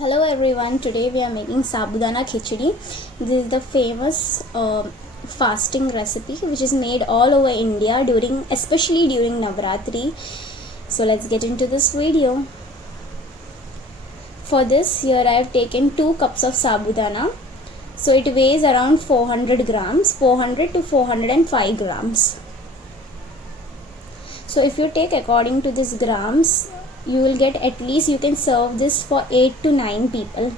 Hello everyone, today we are making sabudana khichdi. This is the famous fasting recipe which is made all over India especially during Navratri. So let's get into this video. For this, here I have taken 2 cups of sabudana. So it weighs around 400 grams, 400 to 405 grams. So if you take according to this grams, you will get at least you can serve this for 8 to 9 people.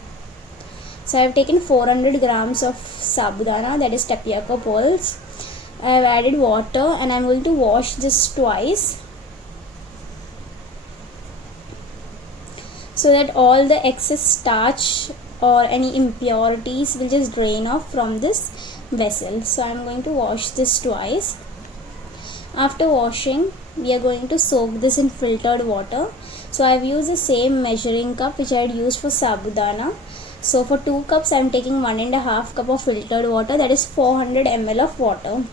So I have taken 400 grams of sabudana, that is tapioca balls. I have added water and I am going to wash this twice so that all the excess starch or any impurities will just drain off from this vessel. So I am going to wash this twice. After washing, we are going to soak this in filtered water. So I have used the same measuring cup which I had used for sabudana. So for 2 cups I am taking 1.5 cup of filtered water, that is 400 ml of water.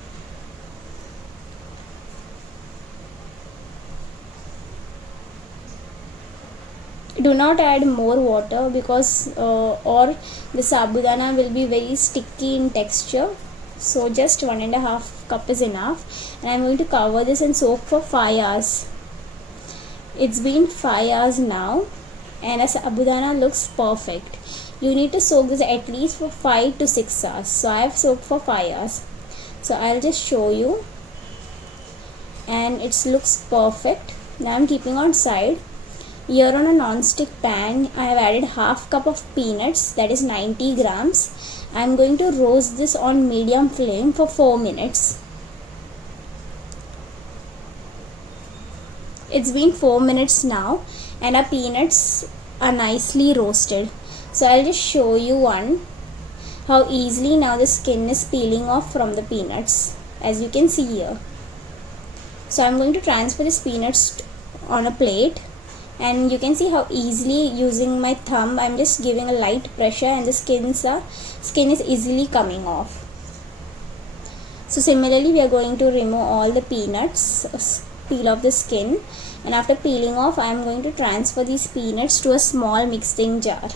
Do not add more water because or the sabudana will be very sticky in texture. So just 1.5 cup is enough, and I am going to cover this and soak for 5 hours. It's been 5 hours now and a sabudana looks perfect. You need to soak this at least for 5 to 6 hours. So I have soaked for 5 hours. So I'll just show you, and it looks perfect. Now I'm keeping on side. Here on a non-stick pan, I have added half cup of peanuts, that is 90 grams. I am going to roast this on medium flame for 4 minutes. It's been 4 minutes now and our peanuts are nicely roasted. So I'll just show you how easily now the skin is peeling off from the peanuts, as you can see here. So I'm going to transfer this peanuts on a plate, and you can see how easily using my thumb I'm just giving a light pressure and the skin is easily coming off. So similarly we are going to remove all the peanuts, peel off the skin, and after peeling off I am going to transfer these peanuts to a small mixing jar.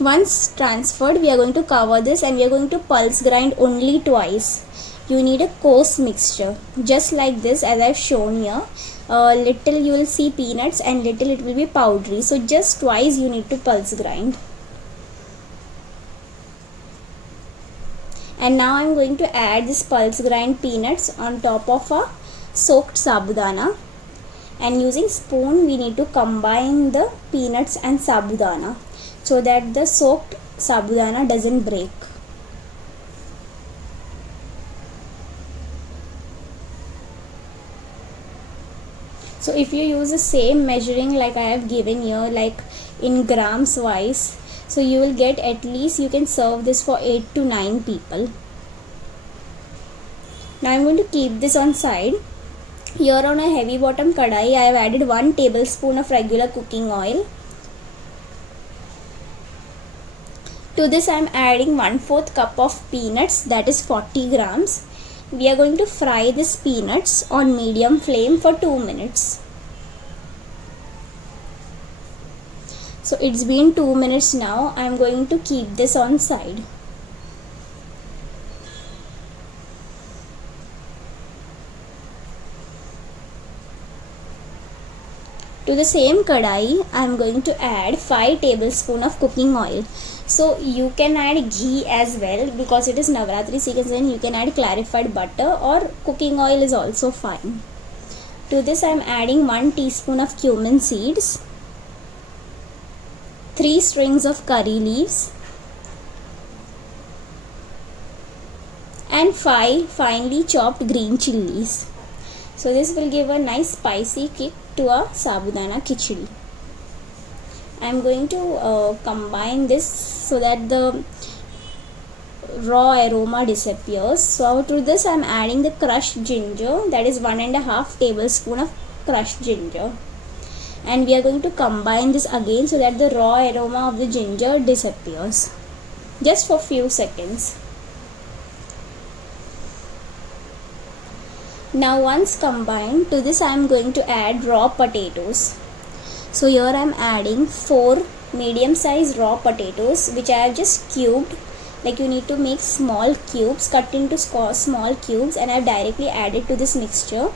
Once transferred, we are going to cover this and we are going to pulse grind only twice. You need a coarse mixture, just like this as I have shown here. Little you will see peanuts and little it will be powdery. So just twice you need to pulse grind. And now I am going to add this pulse grind peanuts on top of a soaked sabudana. And using spoon we need to combine the peanuts and sabudana so that the soaked sabudana doesn't break. So if you use the same measuring like I have given here, like in grams wise, so you will get at least you can serve this for 8 to 9 people. Now I am going to keep this on side. Here on a heavy bottom kadai I have added 1 tablespoon of regular cooking oil. To this I am adding 1/4 cup of peanuts, that is 40 grams. We are going to fry this peanuts on medium flame for 2 minutes. So it's been 2 minutes now. I am going to keep this on side. To the same kadai, I am going to add 5 tablespoons of cooking oil. So you can add ghee as well because it is Navratri season. You can add clarified butter or cooking oil is also fine. To this I am adding 1 teaspoon of cumin seeds, 3 strings of curry leaves, and 5 finely chopped green chilies. So this will give a nice spicy kick to a sabudana khichdi. I am going to combine this so that the raw aroma disappears. So to this I am adding the crushed ginger, that is 1.5 tablespoon of crushed ginger, and we are going to combine this again so that the raw aroma of the ginger disappears, just for few seconds. Now once combined, to this I am going to add raw potatoes. So here I am adding 4 medium sized raw potatoes which I have just cubed. Like you need to make small cubes, cut into small cubes, and I have directly added to this mixture.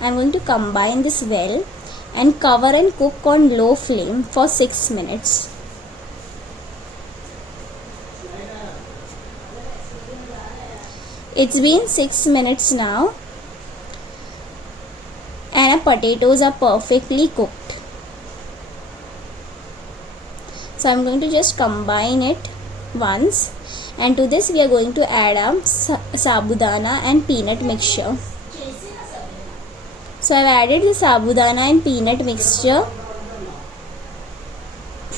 I am going to combine this well and cover and cook on low flame for 6 minutes. It's been 6 minutes now and our potatoes are perfectly cooked. So I'm going to just combine it once, and to this we are going to add sabudana and peanut mixture. So I've added the sabudana and peanut mixture.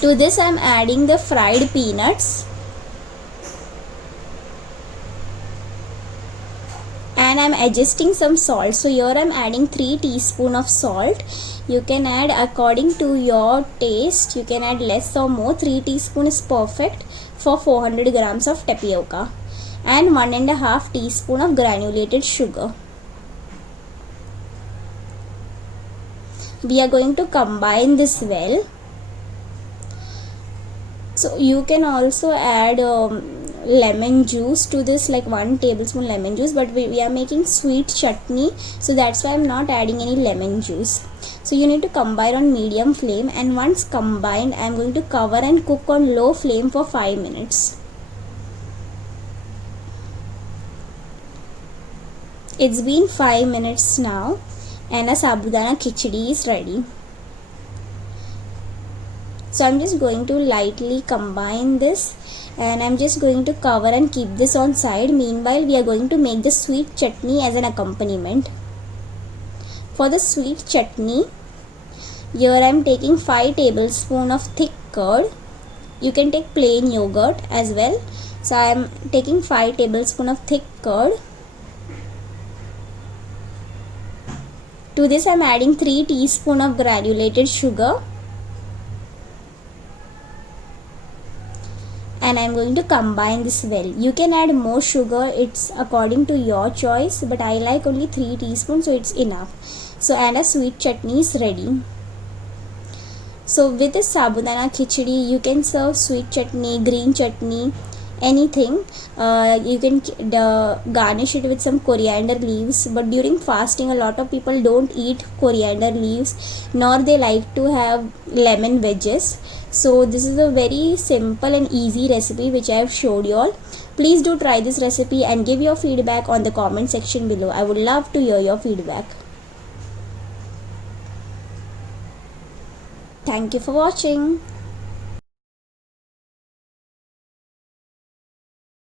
To this I'm adding the fried peanuts, and I'm adjusting some salt. So here I'm adding 3 teaspoons of salt. You can add according to your taste. You can add less or more. 3 teaspoons is perfect for 400 grams of tapioca, and 1.5 teaspoon of granulated sugar. We are going to combine this well. So you can also add lemon juice to this, like 1 tablespoon lemon juice, but we are making sweet chutney, so that's why I'm not adding any lemon juice. So you need to combine on medium flame, and once combined I'm going to cover and cook on low flame for 5 minutes. It's been 5 minutes now and a sabudana khichdi is ready. So I'm just going to lightly combine this, and I'm just going to cover and keep this on side. Meanwhile we are going to make the sweet chutney as an accompaniment. For the sweet chutney, here I am taking 5 tablespoons of thick curd. You can take plain yogurt as well. So I am taking 5 tablespoons of thick curd. To this I am adding 3 teaspoons of granulated sugar, and I am going to combine this well. You can add more sugar, it's according to your choice, but I like only 3 teaspoons, so it's enough. So and a sweet chutney is ready. So with this sabudana khichdi you can serve sweet chutney, green chutney, anything. You can garnish it with some coriander leaves, but during fasting a lot of people don't eat coriander leaves, nor they like to have lemon wedges. So this is a very simple and easy recipe which I have showed you all. Please do try this recipe and give your feedback on the comment section below. I would love to hear your feedback. Thank you for watching.